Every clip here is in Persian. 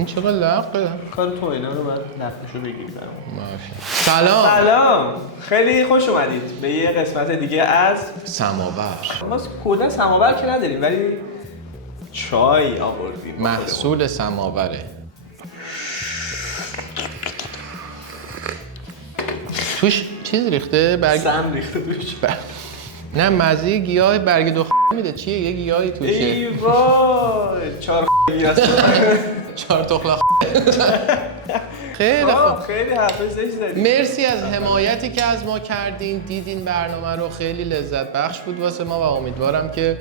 این چقدر لقه؟ کار تو اینا رو باید نقششو بگیری برام. سلام. خیلی خوش اومدید به یه قسمت دیگه از سماور. ما کلا سماور که نداریم ولی چای آوردیم. محصول سماوره. توش چیز ریخته؟ سم ریخته توش. نه مزه گیاه برگ دو میده. چیه؟ یه گیاهی توشه. ای وای 4 هست. 4 تخلا خیلی خوب. خیلی حرف زشت زدی. مرسی از حمایتی که از ما کردین، دیدین برنامه رو، خیلی لذت بخش بود واسه ما و امیدوارم که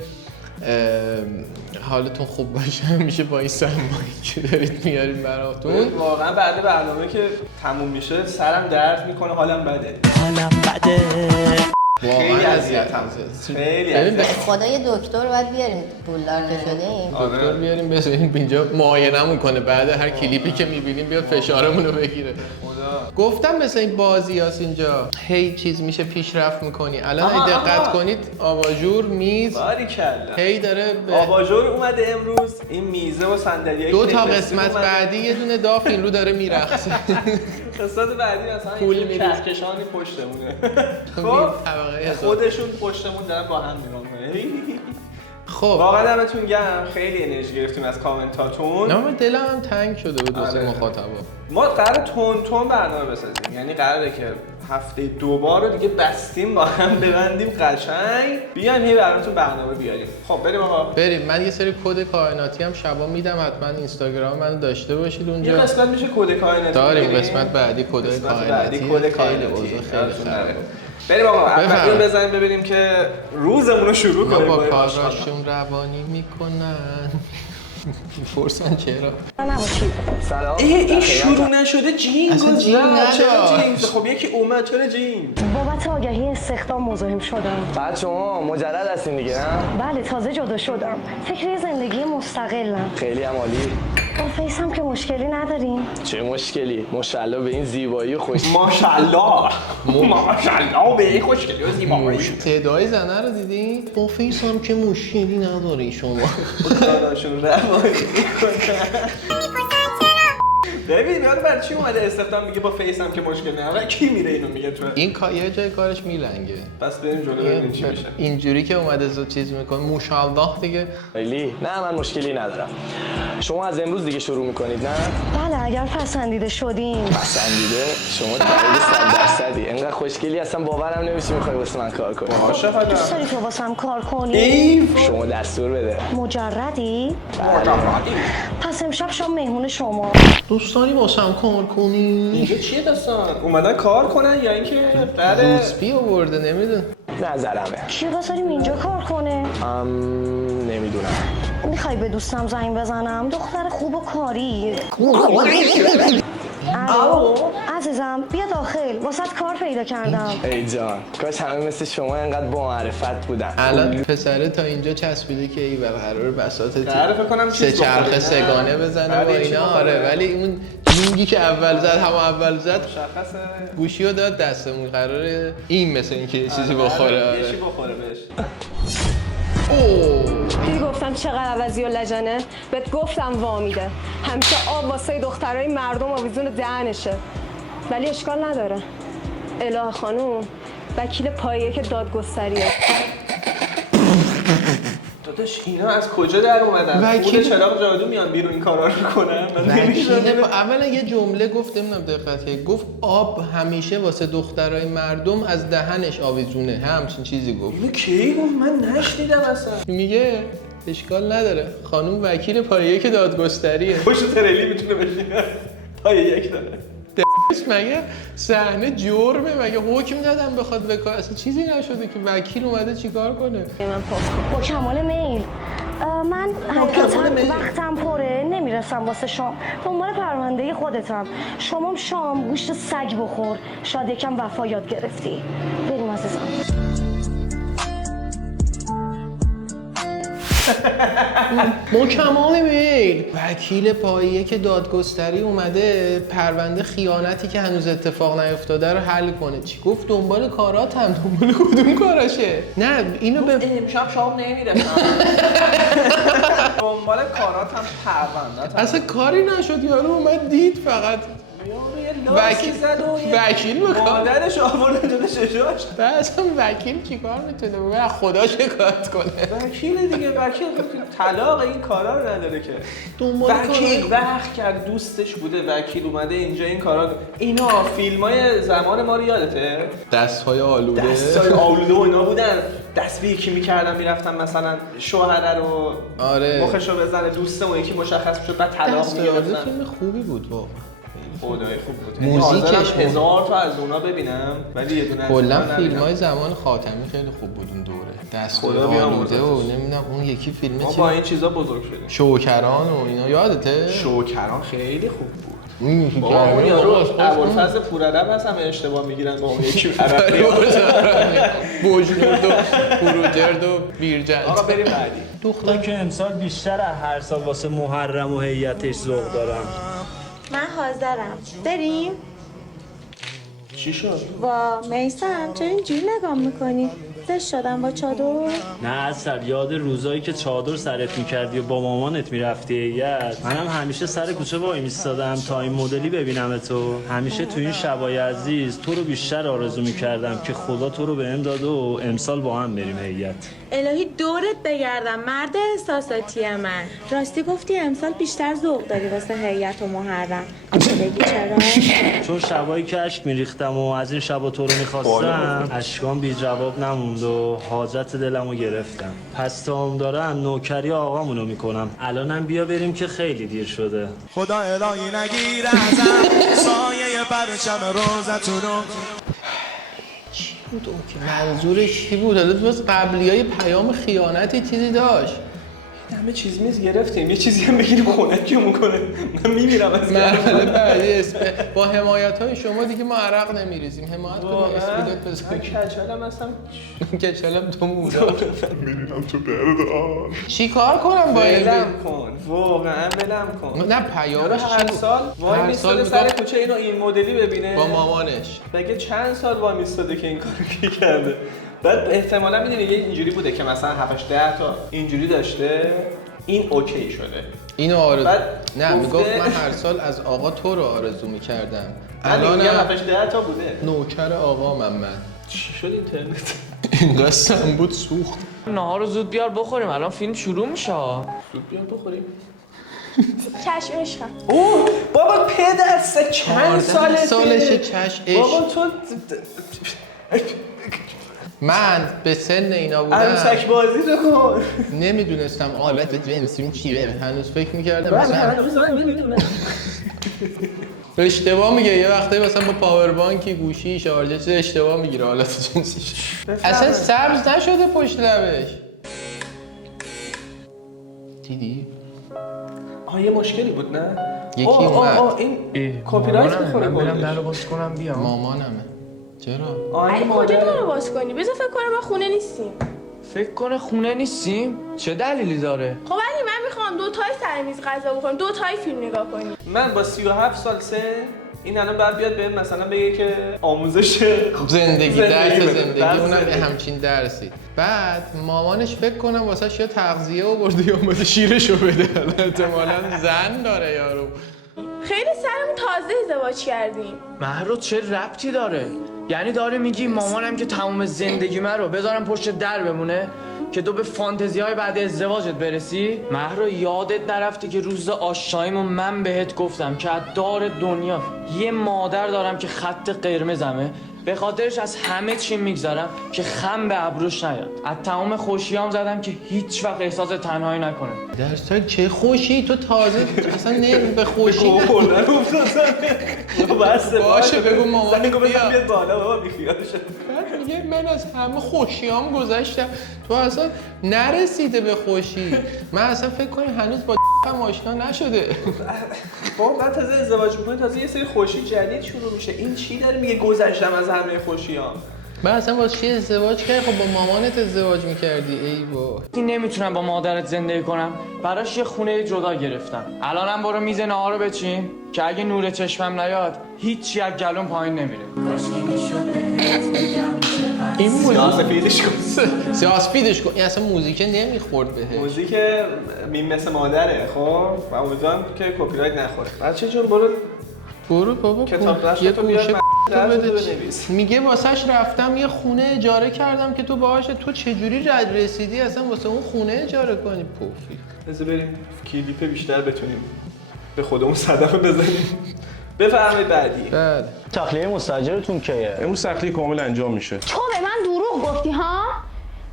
حالتون خوب باشه همیشه با این سرمایه‌ای که دارید میارین براتون. واقعا بعد برنامه که تموم میشه سرم درد میکنه، حالم بده. خیلی اذیتم. خیلی اذیتم. خدا یه دکتر باید بیاریم، پولدار که شده ایم. دکتر بیاریم بذاریم اینجا معاینمون کنه، بعد هر کلیپی که میبینیم بیاد فشارمون رو بگیره. گفتم مثل این بازی هست اینجا هی چیز میشه پیشرفت میکنی. الان اگه دقت کنید آباژور میز باریکلا هی داره آباژور اومده امروز. این میزه و صندلیای 2 تا قسمت بعدی یه دونه داف این رو داره میرقصه. قسمت بعدی مثلا پول این می‌ریزه. کهکشانی پشتمونه. خب خودشون پشتمون دارن با هم میرن. خب واقعا دمتون گرم، خیلی انرژی گرفتیم از کامنتاتون. نه من دلم هم تنگ شده بود واسه مخاطبا. ما قراره تون برنامه بسازیم، یعنی قراره که هفته 2 بار رو دیگه بستیم با هم ببندیم قشنگ بیایم هی براتون برنامه بیاریم. خب بریم آقا. بریم. من یه سری کد کائناتی هم شبا میدم، حتما اینستاگرام منو داشته باشید اونجا. یه قسمت میشه کد کائناتی داریم قسمت بعدی کد کائناتی. خیلی خیلی بریم آقا اول بزنیم ببینیم که روزمون رو شروع کنیم. با کاراشون روانی میکنن. فرسان چرا؟ سلام. این شروع نشده جین اصلا جین چرا جین؟ نداشت. خب یکی اومد چرا جین؟ بابت آگهی استخدام مزاحم شدم. بعد شما مجرد هستین دیگه نه؟ بله تازه جدا شدم. فکر زندگی مستقلم. خیلی هم عالی. با فیسم که مشکلی نداریم. چه مشکلی؟ ماشاءالله به این زیبایی و خوش. ماشاءالله ماشاءالله به این خوشگلی و زیبایی. صدای زنه رو دیدین؟ با فیس هم که مشکلی نداری شما. کاراشون روانی میکنن. ببین یاد بر چی اومده استخدام میگه با فیس هم که مشکل نداره. کی میره اینو میگه تو؟ این یه جای کارش میلنگه. پس بریم جلو ببینیم چی میشه. اینجوری که اومده چیز میکنه ماشاءالله دیگه. خیلی؟ نه من مشکلی ندارم. شما از امروز دیگه شروع میکنید نه؟ بله اگر پسندیده شدیم. پسندیده؟ شما تایید 100%ی. انقدر خوشگلی اصلا باورم نمیشه میخوای واسه من کار کنی. عاشقم. دوست داری تو واسم کار کنی؟ شما دستور بده. مجردی؟ پس امشب شام مهمون شما. دوست داری واسم کار کنی؟ اینجا چیه داستان؟ اومدن کار کنن یا اینکه بعد روسپی آورده نمیدون. نظرمه. کیو دوست داریم اینجا کار کنه؟ نمیدونم. میخوای به دوستم زنگ بزنم؟ دختر خوب و کاری. الو عزیزم بیا داخل واسط کار پیدا کردم. ای جان کاش همه مثل شما اینقدر با معرفت بودن. الان پسره تا اینجا چسبیده که ای قرار بساط فکر کنم سه چرخ سگانه بزنه با اینا. آره ولی اون جینگی که اول زد اول زد مشخصه گوشی رو داد دستمون. قراره این مثل این که یه چیزی بخوره. یه چیزی بخوره بهش. دیدی گفتم چقدر عوضی و لجنه؟ بهت گفتم وامیده. همیشه آب واسه دخترای مردم آویزون دهنشه. ولی اشکال نداره. الهه خانوم وکیل پایه که دادگستریه. داداش اینا از کجا در اومدن؟ خود چراغ جادو میان بیرون این کارا رو کنن. اولا یه جمله گفت نمیدونم دقت کردی، گفت آب همیشه واسه دخترای مردم از دهنش آویزونه. همچین چیزی گفت. اینو کی گفت؟ من نشنیدم اصلا. میگه اشکال نداره خانوم وکیل پایه که دادگستریه. پشت تریلی میتونه بشینه. پایه یک داره. مگه صحنه جرمه؟ مگه حکم دادن بخواد به کار؟ اصلا چیزی نشده که وکیل اومده چیکار کنه؟ من با کمال میل. من حقیقتا وقتم پره نمیرسم واسه شام. دنبال پرونده خودتم. شمام شام گوشت سگ بخور. شاید یکم وفا یاد گرفتی. بریم عزیزم. ما کمال میل وکیل پایه که دادگستری اومده پرونده خیانتی که هنوز اتفاق نیفتاده رو حل کنه. چی گفت؟ دنبال کاراتم. دنبال کدوم کاراشه؟ نه اینو به امشب شام نمیرسم. دنبال کاراتم پرونده اصلا کاری نشد. یارو اومد دید فقط وکیل میکنه. مادرش آورده جلو ششاش. اصلا وکیل چیکار میتونه بگه؟ خدا شکایت کنه. وکیل دیگه، وکیل طلاق این کارا رو نداره که. وکیل وقت کرد دوستش بوده، وکیل اومده اینجا این کارا. اینا فیلمای زمان ما رو یادته؟ دست‌های آلوده. دستای آلوده و اینا بودن. دست به یکی میکردن میرفتن مثلا شوهره رو آره مخشو بزنه دوسته اون یکی مشخص میشد بعد طلاق میگرفتن. فیلم خوبی بود واقعا. خدای خوب بود. موزیکش 1000 تا از اونا ببینم ولی یه دونه کلا فیلم‌های زمان خاتمی خیلی خوب بود اون دوره. دستای آلوده و نمیدونم اون یکی فیلم ما با این چیزا بزرگ شدیم. شوکران و اینا یادته؟ شوکران خیلی خوب بود. با اون یارو ابوالفضل پورادب هست همه اشتباه میگیرن با اون یکی عربی. بوجنورد و بروجرد و بیرجند. آقا بریم بعدی. دختر که امسال بیشتر از هر سال واسه محرم و هیئتش ذوق دارم. من حاضرم. بریم؟ چی شد؟ وا میثم چرا اینجوری نگاه میکنی؟ زشت شدم با چادر؟ نه اصلا یاد روزایی که چادر سرت میکردی و با مامانت میرفتی هیئت. منم همیشه سر کوچه وای میستادم تا این مدلی ببینم تو. همیشه تو این شبای عزیز تو رو بیشتر آرزو میکردم که خدا تو رو بهم داد و امسال با هم بریم هیئت. الهی دورت بگردم مرد احساساتی من. راستی گفتی امسال بیشتر ذوق داری واسه هیئت و محرم. بگی چرا؟ چون شبایی که اشک میریختم و از این شبا تو رو میخواستم اشکام بی جواب نموند و حاجت دلمو گرفتم. پس تا هم دارم نوکری آقامونو میکنم. الانم بیا بریم که خیلی دیر شده. خدا الهی نگیره ازم سایه پرچم روزتونو. چی بود اون که منظورش چی بود؟ حالا بس قبلیای پیام خیانتی چیزی داشت. همه چیز میز گرفتیم، یه چیزی هم بگیریم خونکی میکنه. من میمیرم از مرحله بعدی با حمایت‌های شما دیگه ما عرق نمیریزیم. حمایت کن اسپیدت بزن. کچلم هستم. کچلم تو مودا. میرینم تو دردان. چی کار کنم با این؟ ولم کن. واقعا ولم کن. نه پیامش هر سال وای میستاده سر کوچه اینو این مدلی ببینه. با مامانش. بگه چند سال وای میستاده که این کارو کی کرده. بعد احتمالاً میدونی یه اینجوری بوده که مثلا 7 10 تا اینجوری داشته این اوکی شده. اینو آرزو نه میگفت من هر سال از آقا تو رو آرزو میکردم. الان 7 10 تا بوده. نوکر آقا من. چی شد اینترنت؟ اینقدر سم بود سوخت. نهار رو زود بیار بخوریم الان فیلم شروع میشه. زود بیار بخوریم. چشم عشقم. اوه بابا پدر سه چند سالشه چشم بابا تو من به سن اینا بودم عروسک بازی رو کن. نمیدونستم حالت جنسیم چیه. هنوز فکر میکردم مثلا اشتباه میگه. یه وقتی مثلا با پاور بانکی گوشی شارژر چیز اشتباه میگیره حالت جنسیش. اصلا سبز نشده پشت لبش. دیدی؟ یه مشکلی بود نه؟ یکی اومد. این کپی رایت میخوره. من برم درو باز کنم بیام. مامانمه. چرا؟ علی کجا درو باز کنی؟ بذار فکر کنم ما خونه نیستیم. فکر کنه خونه نیستیم؟ چه دلیلی داره؟ خب علی من میخوام 2 تای سر میز غذا بخوریم 2 تای فیلم نگاه کنیم. من با 37 سال سن این الان بعد بیاد بهم مثلا بگه که آموزش زندگی درس زندگی درس اونم زندگی. همچین درسی. بعد مامانش فکر کنم واسه یا تغذیه آورده یا اومده شیرشو بده. احتمالاً زن داره یارو. خیلی سرمون تازه ازدواج کردیم. مهرو چه ربطی داره؟ یعنی داره میگی مامانم که تمام زندگی من رو بذارم پشت در بمونه که تو به فانتزی‌های بعد ازدواجت برسی؟ مهرو یادت نرفته که روز آشناییمون من بهت گفتم که از دار دنیا یه مادر دارم که خط قرمزمه به خاطرش از همه چی میگذارم که خم به ابروش نیاد. از تمام خوشیام زدم که هیچ وقت احساس تنهایی نکنه. درستای چه خوشی تو تازه اصلا نه به خوشی نه. باشه بگو مامان بیاد بالا بابا بیخیال شد. بعد میگه من از همه خوشیام گذشتم تو اصلا نرسیده به خوشی. من اصلا فکر کنم هنوز با هم آشنا نشده. بابا بعد تازه ازدواج می‌کنی تازه یه سری خوشی جدید شروع میشه. این چی داره میگه گذشتم از همه خوشیام؟ من اصلا واسه چی ازدواج کردی؟ خب با مامانت ازدواج میکردی. ای وای. این نمیتونم با مادرت زندگی کنم، براش یه خونه جدا گرفتم. الانم برو میز نهار رو بچین که اگه نور چشمم نیاد هیچی از گلوم پایین نمیره. این سیاسفیدش کن. سیاسفیدش کن. این اصلا موزیک نمیخورد بهش. موزیک میم مثل مادره خب و امیدوارم که کپی رایت نخوره. بچه جون برو بابا کتاب داشت یه تو گوشه بیار تو بده. بنویس. میگه واسهش رفتم یه خونه اجاره کردم که تو باهاش تو چجوری رسیدی اصلا واسه اون خونه اجاره کنی؟ پوفی. بذار بریم کلیپ بیشتر بتونیم به خودمون صدقه بزنیم. بفرمایید بعدی. بله. تخلیه مستاجرتون کیه؟ امروز تخلیه کامل انجام میشه. تو به من دروغ گفتی ها؟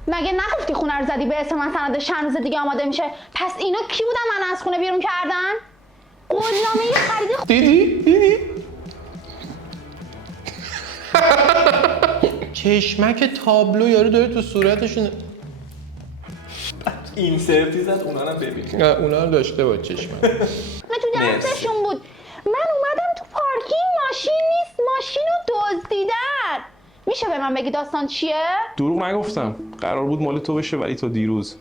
مگه نگفتی خونه رو زدی به اسم من سند چند روز دیگه آماده میشه؟ پس اینا کی بودن من از خونه بیرون کردن؟ قولنامه خرید دیدی؟ چشمک تابلو یارو داره تو صورتشون. اینسرتی زد اونا رو ببین. اونا هم داشته با چشمک. نه تو دستشون بود. من اومدم تو پارکینگ ماشین نیست، ماشین رو دزدیدن. میشه به من بگی داستان چیه؟ دروغ نگفتم. قرار بود مال تو بشه ولی تا دیروز.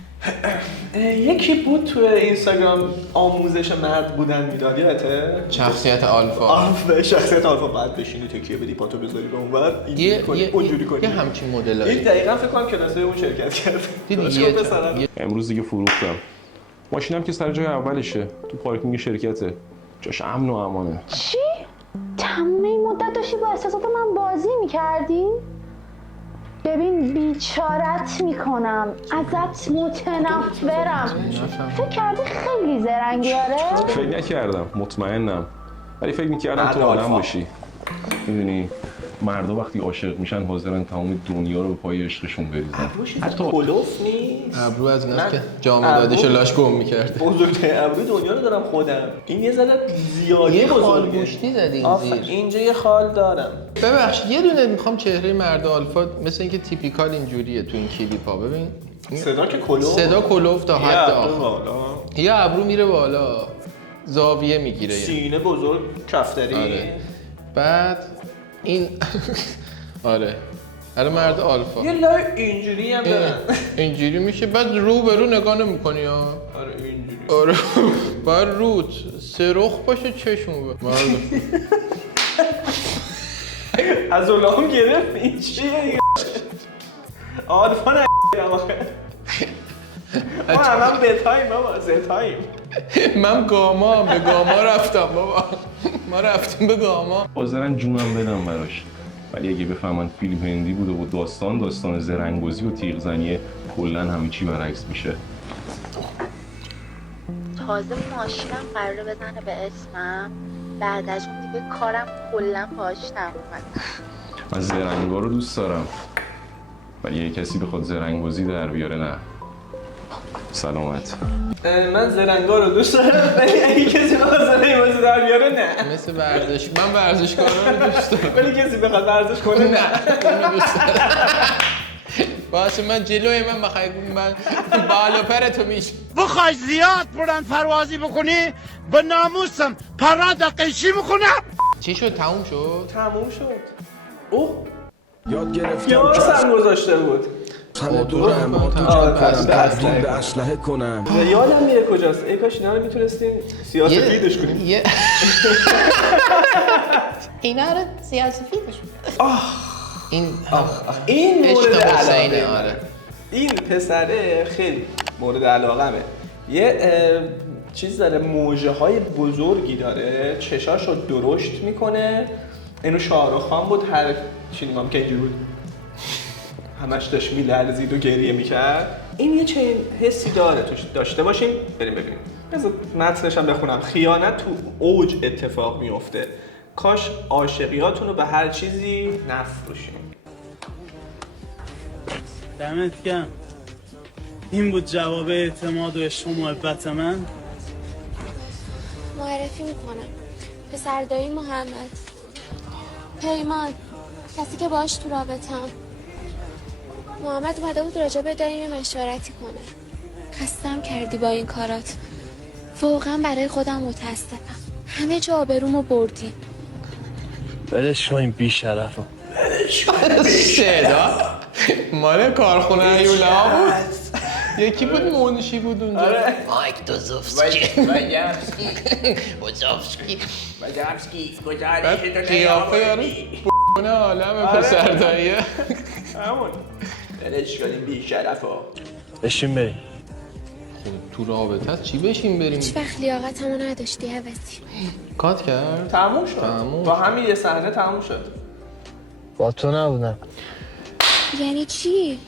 یکی بود تو اینستاگرام آموزش مرد بودن میداد یادته؟ شخصیت آلفا. شخصیت آلفا بعد بشینی تکیه بدی پاتو بذاری به اونور اونجوری کنی. یه همچین مدلایی. یک دقیقاً فکر کنم کلاسای اون شرکت کرد. دیدی امروز دیگه فروختم. ماشینم که سر جای اولشه. تو پارکینگ شرکته. جاش امن و امانه. چی؟ تمام این مدت داشتی با احساسات من بازی میکردی؟ ببین بیچارت میکنم، ازت متنفرم. فکر کردی خیلی زرنگی آره؟ فکر نکردم، مطمئنم. ولی فکر میکردم تو آدم باشی. میدونی مردا وقتی عاشق میشن حاضرن تمام دنیا رو به پای عشقشون بریزن. حتی کلوف نیست. ابرو از ایناست که جامعه دادش لاش گم میکرد. بزرگترین ابروی دنیا رو دارم خودم. این یه ذره زیادی یه بزرگه. خال گوشتی زدی زیر. اینجا یه خال دارم. ببخشید یه دونه میخوام چهره مرد آلفا مثل اینکه تیپیکال اینجوریه تو این کلیپا. ببین صدا که کلوف. صدا کلوف تا حد آخر. یه ابرو میره بالا. زاویه میگیره. سینه بزرگ کفتری. آره. بعد این آره مرد آلفا. یه لای اینجوری هم دارن. اینجوری میشه بعد رو به رو نگاه نمی‌کنی ها. آره اینجوری. آره بعد روت سرخ باشه چشم از اولام گرفت این چیه؟ آلفا نه ما همه بتاییم بابا زتاییم. من گاما به گاما رفتم بابا. ما رفتیم به گاما. حاضرن جونم بدم براش. ولی اگه بفهمن فیلم هندی بوده و داستان زرنگ‌بازی و تیغ‌زنیه کلاً همه چی برعکس میشه. تازه ماشینم قراره بزنه به اسمم. بعد از اون دیگه کارم کلاً پاش نمیومد. من زرنگا رو دوست دارم. ولی یه کسی بخواد زرنگ‌بازی در بیاره نه. سلامت. من زرنگا رو دوست دارم ولی اگه کسی بخواد زرنگ‌بازی در بیاره نه. مثل ورزش من ورزشکارا رو دوست دارم. ولی کسی بخواد ورزش کنه نه. اونو دوست دارم. باشه من جلوی من بخوای من بالا پرتو میشه. بخوای زیاد بلند پروازی بکنی به ناموسم پراد قیشی میکنم. چی شد؟ تموم شد؟ تموم شد. اوه یاد گرفتم یاد سم گذاشته بود. همه دورم با تو جمع به اسلحه کنم. یادم میره کجاست. ای کاش اینا رو میتونستین سیاسفیدش کنیم. اینا رو سیاسفیدش این مورد علاقه آره. این پسره خیلی مورد علاقمه. یه چیز داره موجه های بزرگی داره چشاش رو درشت میکنه. اینو شاهرخ خان بود هر چی نگام که اینجور بود همش داشت میلرزید و گریه میکرد. این یه چنین حسی داره توش داشته باشیم. بریم ببینیم. بذار متنش هم بخونم. خیانت تو اوج اتفاق میفته. کاش عاشقیاتون رو به هر چیزی نفروشیم. دمت گرم. این بود جواب اعتماد و عشق و محبت من. معرفی میکنم. پسر دایی محمد. پیمان. کسی که باهاش تو رابطه‌ام. محمد اومده بود راجع به دایی مشورتی کنه. خستم کردی با این کارات. واقعا برای خودم متاسفم. همه جا آبرومو بردی. ولش کن این بی‌شرفو. صدا مال کارخونه ایولا بود. یکی بود منشی بود اونجا. مایک دوزوفسکی بعد قیافه یارو بونه عالم پسر داییه. همون بلش کنیم بی شرفا. بشین بریم. تو رابطه هست چی بشیم بریم؟ هیچ وقت لیاقتمو نداشتی هوسی. کات کرد؟ تموم شد. با همین یه صحنه تموم شد. با تو نبودم. یعنی چی؟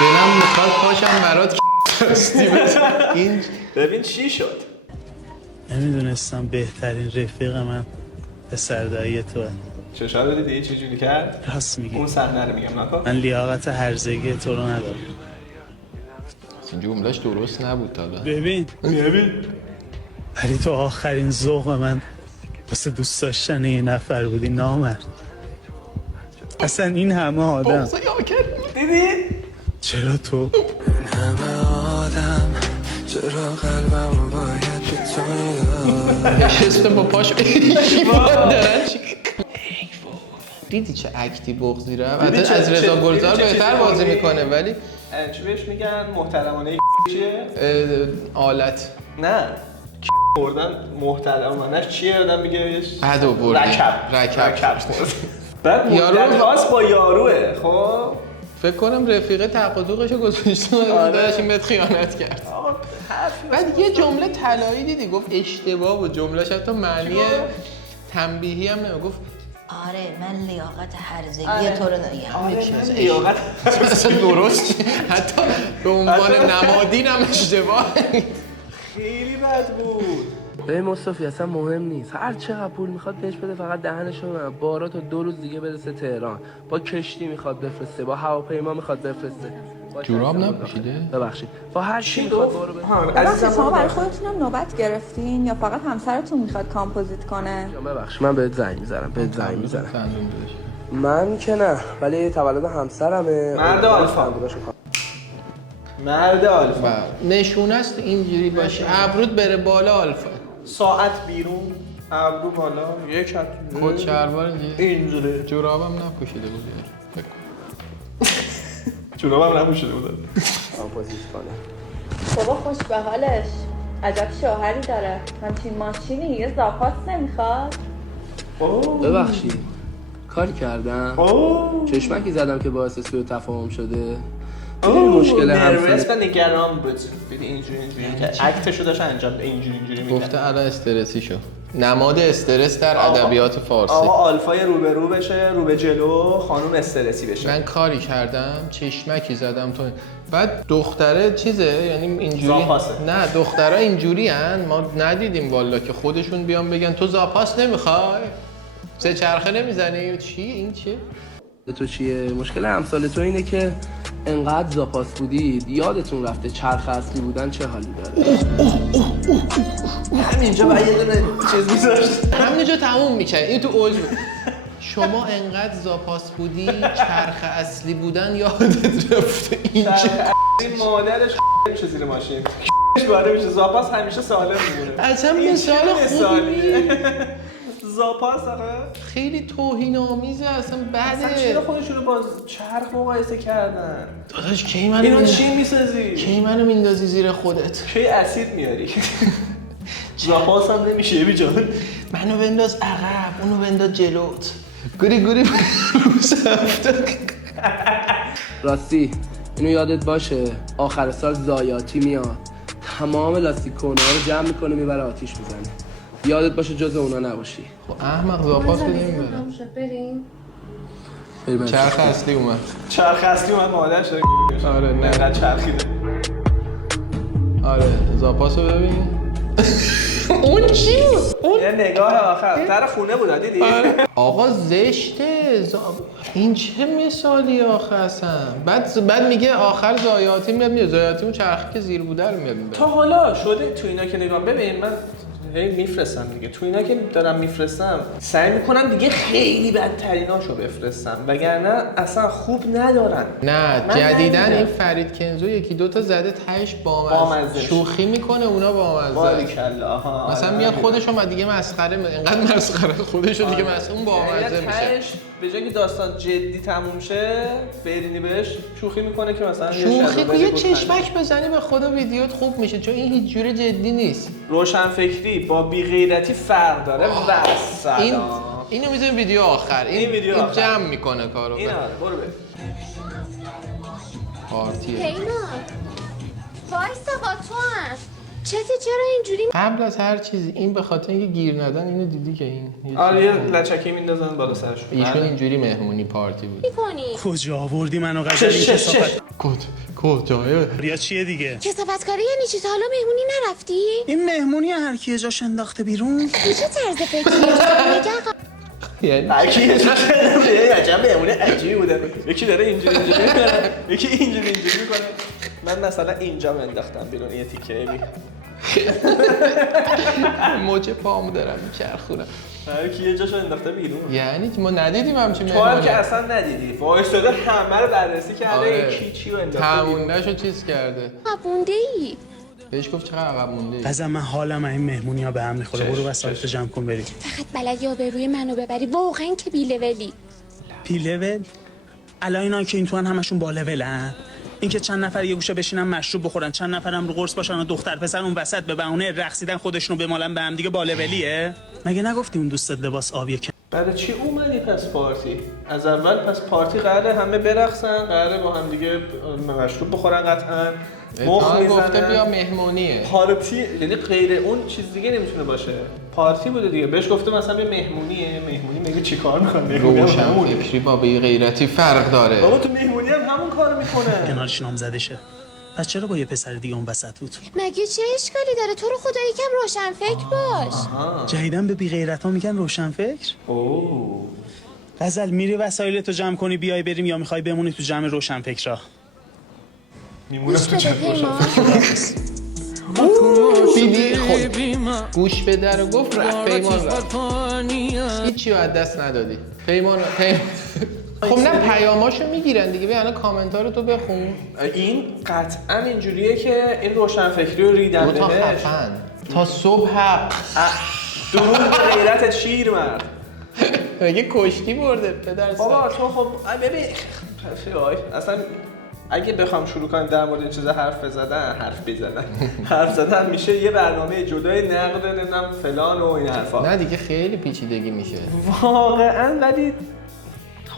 دلم میخواد پاشم برات این ببین چی شد. نمیدونستم بهترین رفیق من پسر دایی توه. چشا دیدی چه جوری کرد؟ راست میگی. اون صحنه رو میگم نکن. من لیاقت هرزگی تو رو ندارم. این جملهش درست نبود حالا. ببین ولی تو آخرین ذوق من واسه دوست داشتن یه نفر بودی نامرد. اصلا این همه آدم دیدی؟ چرا تو؟ همه آدم چرا قلبم باید به تو نشسته با پاش دارن دیدی چه اکتی بغضی رفت؟ البته از رضا گلزار بهتر بازی میکنه ولی چی بهش میگن محترمانه چیه؟ آلت نه خوردن محترمانه چیه آدم میگه؟ عدو بردی رکب بعد مدت هاست با یاروه خب فکر کنم رفیقه تقاضوقشو گذاشته داشتیم بهت خیانت کرد. بعد یه جمله طلایی دیدی گفت اشتباه بود جملهش حتی معنی تنبیهی هم نمی گفت آره من لیاقت هرزگی تو رو دارم. آره من لیاقت درست حتی به عنوان نمادین هم اشتباه. خیلی بد بود. به مصطفی اصلا مهم نیست، هر چقدر پول میخواد بهش بده، فقط دهنشو ببند. بارا تا 2 روز دیگه برسه تهران، با کشتی میخواد بفرسته، با هواپیما میخواد بفرسته. جوراب نپوشیده؟ ببخشید با هر چی میخواد بارو ببخشید شما برای خودتون هم نوبت گرفتین یا فقط همسرتون میخواد کامپوزیت کنه؟ ببخشید من بهت زنگ میزنم. من که نه ولی تولد همسرمه. مرد آلفا. مرد آلفا نشونه است اینجوری باشه ابرود بره بالا آلفا. ساعت بیرون ابرو بالا یک حد خود شلوار اینجوری. جورابم نپوشیده بود جورابم نپوشیده بود کامپوزیت کنه. بابا خوش به حالش. عجب شوهری داره. همچین ماشینی یه زاپاس نمیخواد؟ ببخشید کاری کردم. چشمکی زدم که باعث سوء تفاهم شده. مشکل نروس و نگران بود. اینجوری اکتشو داشت انجام اینجوری میکرد. گفته الان استرسی شو. نماد استرس در ادبیات فارسی. آقا آلفای رو به رو بشه، رو به جلو، خانم استرسی بشه. من کاری کردم، چشمکی زدم تو. بعد دختره چیزه یعنی اینجوری زاپاسه. نه دخترها اینجوری ان ما ندیدیم والا که خودشون بیان بگن تو زاپاس نمیخوای؟ سه چرخه نمیزنی؟ چی این چیه؟ تو چیه؟ مشکل امثال تو اینه که انقدر زاپاس بودید یادتون رفته چرخ اصلی بودن چه حالی داره. همینجا باید یه دونه چیز میذاشت. همینجا تموم میکرد. این تو اوج بود. شما انقدر زاپاس بودی چرخ اصلی بودن یادت رفته. اینجا این مادرش میشه زیر ماشین. باره میشه زاپاس همیشه سالم میمونه. اصلا مثال خوبی زاپاس آره خیلی توهین‌آمیزه اصلا بده. اصلا چرا خودشونو با چرخ مقایسه کردن؟ داداش کی منو اینو چی میسازی؟ کی منو میندازی زیر خودت؟ کی اسید میاری؟ زاپاس هم نمیشه بی جان. منو بنداز عقب، اونو بنداز جلوت. گوری روز هفته. راستی اینو یادت باشه آخر سال زایاتی میاد تمام لاستیک‌ها رو جمع میکنه میبره آتیش میزنه. یادت باشه جز اونا نباشی. خب احمق زاپاس رو نمیبرم. بریم. چرخ اصلی اومد. چرخ اصلی اومد مادرش داره. آره نه انقدر چرخیده. آره زاپاس رو ببین. اون چی بود؟ یه نگاه آخر در خونه بود دیدی؟ آقا زشته این چه مثالی آخه اصلا بعد میگه آخر زایاتی میاد زایاتی اون چرخی که زیر بوده رو میاد. تا حالا شده تو اینا که نگاه ببین من هی میفرستم دیگه. تو اینا که دارم میفرستم سعی میکنم دیگه خیلی بدتریناشو بفرستم، وگرنه اصلا خوب ندارن. نه جدیدن این فرید کنزو یکی دوتا زده تهش بامزه شوخی میکنه، اونا بامزه. باریکلا. مثلا میاد خودشو دیگه مسخره اینقدر مسخره خودشو دیگه مثلا اون بامزه میشه. به جای که داستان جدی تموم شه برینی بهش شوخی میکنه که مثلا شوخی یه چشمک بزنی به خدا ویدیوت خوب میشه، چون این هیچ جوره جدی نیست. روشنفکری با بی‌غیرتی فرق داره. اینو میذاریم ویدیو آخر. این جمع میکنه کارو. اینا برو بریم. پارتیه. پیمان وایسا با تو هم چرا اینجوری؟ قبل از هر چیزی این به خاطر اینکه گیر ندن اینو دیدی که این آره یه لچکی میندازن بالا سرشون. ایشون اینجوری مهمونی پارتی بود. کجا آوردی منو غزل این کثافت؟ کجا؟ یا چیه دیگه؟ کثافتکاری یعنی چی؟ تا حالا مهمونی نرفتی؟ این مهمونی هر کی جاش انداخته بیرون. این چه طرز فکریه؟ یعنی هر کی جاش انداخته عجب مهمونی عجیبی بوده. یکی داره اینجوری میکنه، یکی اینجوری میکنه. من مثلا اینجا انداختم بیرون یه تیکه موجه پامو دارم میچرخونم. هر کی یه جاشو انداخته بیرون. یعنی ما ندیدیم همچین تو هم که اصلا ندیدی. وایساده همه رو بررسی کرده کی چی رو انداخته. تموندهشو چیز کرده. مونده ای؟ بهش گفت چقدر عقب مونده ای؟ قضا من حالم این مهمونی‌ها به هم میخوره. برو وسایلت جمع کن بریم. فقط بلدی آبروی منو ببری. واقعا که بی لولی. بی لول؟ الان اینا که این تو همشون با لولن. اینکه چند نفر یه گوشه بشینن مشروب بخورن، چند نفرم رو قرص باشن و دختر پسر اون وسط به بهونه رقصیدن خودشونو بمالن به هم دیگه بالولیه؟ مگه نگفتی اون دوستت لباس آبیه که برای چی اومدی پس پارتی؟ از اول پس پارتی قراره همه برقصن، قراره با هم دیگه مشروب بخورن قطعاً. مخ گفته بیا مهمونیه. پارتی یعنی غیر اون چیز دیگه نمیتونه باشه. پارتی بوده دیگه. بهش گفته مثلا بیا مهمونیه. مهمونی میگه چیکار میکنه؟ روشنفکری با بی غیرتی فرق داره. بابا تو مهمونی هم همون کارو میکنه. کنارش نامزده شه. پس چرا با یه پسر دیگه اون وسط بود؟ مگه چه اشکالی داره؟ تو رو خدا یکم روشنفکر باش. جدیدن به بی غیرتا میگن روشنفکر؟ اوه. غزل میری وسایلتو جمع کنی بیای بریم یا میخوای بمونی تو جمع روشنفکرا؟ میمونم تو جمع روشنفکرا. دیدی خود گوش بده رو گفت رفت پیمان رفت. هیچی رو از دست ندادی. پیمان خب نه پیاماشو میگیرن دیگه. بیا الان کامنتا رو تو بخون. این قطعا اینجوریه که این روشنفکری رو ریدن بهش. تا صبح حق. درود به غیرت شیر مرد. مگه کشتی برده پدر سگ. بابا تو خب ببین اصلا اگه بخوام شروع کنم در مورد این چیزا حرف زدن میشه یه برنامه جدای نقد نمیدونم فلان و این حرفا. نه دیگه خیلی پیچیدگی میشه واقعا. ولی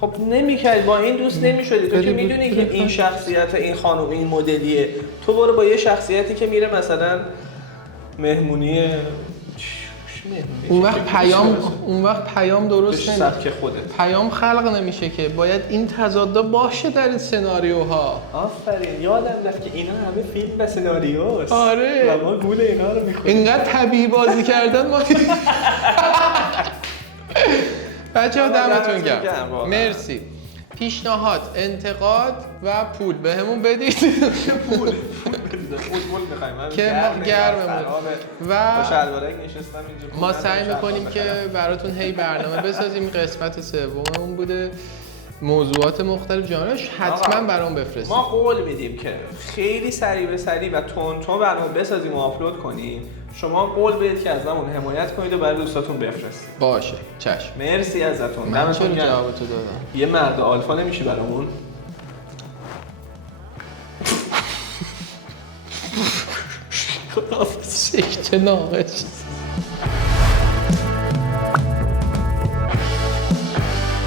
خب نمیکرد با این دوست نمیشدی. تو که میدونی که این شخصیت این خانم این مدلیه. تو برو با یه شخصیتی که میره مثلا مهمونی اون وقت پیام درست نمیشه. پیام خلق نمیشه که باید این تضاد باشه در این سناریوها. آفرین. یادم رفت که اینا همه فیلم و سناریوست. آره. و ما گول اینا رو میخوریم. اینقدر طبیعی بازی کردن ما. بچه‌ها دمتون گرم. مرسی. پیشنهاد، انتقاد و پول بهمون بدید. پول می‌خوایم که ما گرممون و شلوارک نشستم اینجا. ما سعی می‌کنیم که براتون هی برنامه بسازیم. قسمت سوممون بوده. موضوعات مختلف جانش حتما برام بفرستید. ما قول میدیم که خیلی سریع و تون برنامه بسازیم و آپلود کنیم. شما قول بدید که ازمون حمایت کنید و برای دوستاتون بفرستید. باشه چشم. مرسی ازتون. من چرا جوابتو دادم؟ یه مرد آلفا نمیشی برامون؟ سکته ناقص.